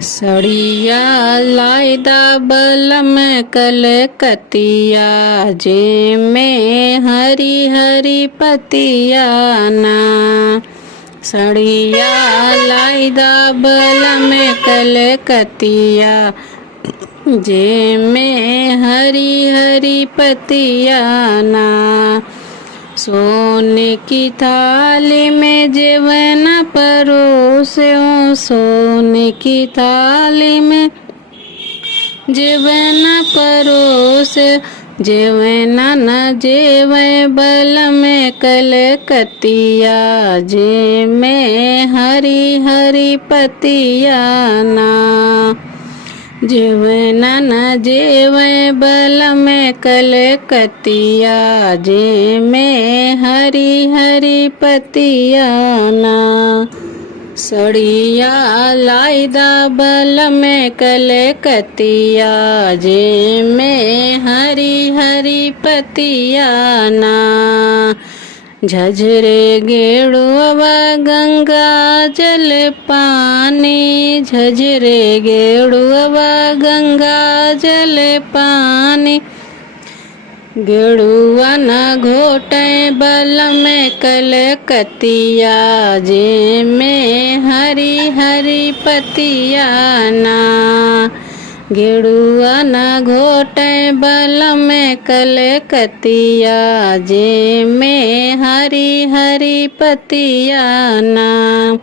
सड़िया लायदा बलम कलकतिया जे में हरी हरी पतिया ना। सड़िया लायदा बलम कलकतिया जे में हरी हरी पतिया ना। सोने की थाली में जेवन परोसो, सोने की थाली में जेवन परोस, जेवन न जेवे बल में कलकतिया जे में हरी हरी पतिया ना। जेवन न जेवे बल में कलकतिया जे में हरी हरी पतिया ना। सड़िया लायदा बल में कलकतिया जे में हरी हरी पतिया ना। झझरे गेड़ुआ गंगा जल पानी, झझरे गेड़ुआ गंगा जल पानी। गेड़ुआ न घोटे बल में कलकतिया जे में हरी हरी पतिया ना। गेड़ुआ न घोटे बल में कलकतिया जे में हरी हरी पतिया ना।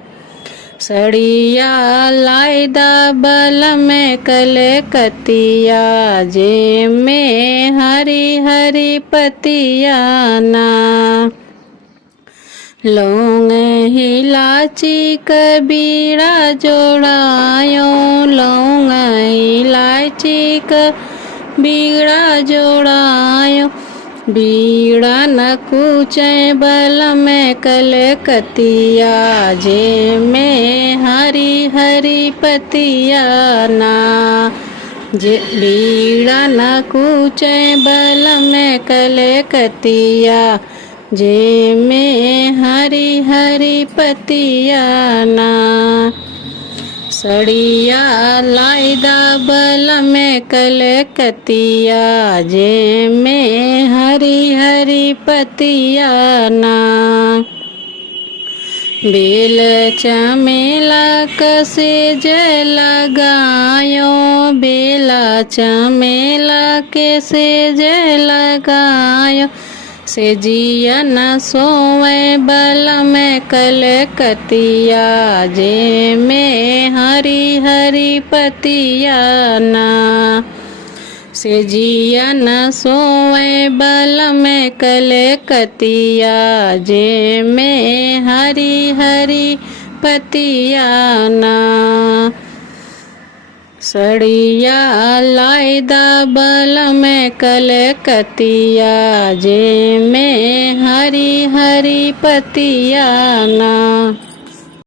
सड़िया लायदा बल में कलकतिया जे में हरी हरी पतिया ना। लौंग इलायची कबीरा जोड़ायो, लौंग इलायची कबीरा जोड़ायो। बीड़ा न कूचे बल में कलकतिया जे में हरी हरी पतिया ना। जे बीड़ा न कूचे बल में कलकतिया जे में हरी हरी पतिया ना। सड़िया लायदा बल में कलकतिया जे में हरी हरी पतिया ना। बेल चमेला कसे जल लगायो, बेला चमेला के सेज लगायो। सेजिया न सोवे बल में कलकतिया जे में हरी हरी पतिया ना। सेजिया न सोवे बल में कलकतिया जे में हरी हरी पतिया ना। सड़िया लायदा बल में कलकतिया जे में हरी हरी पतिया ना।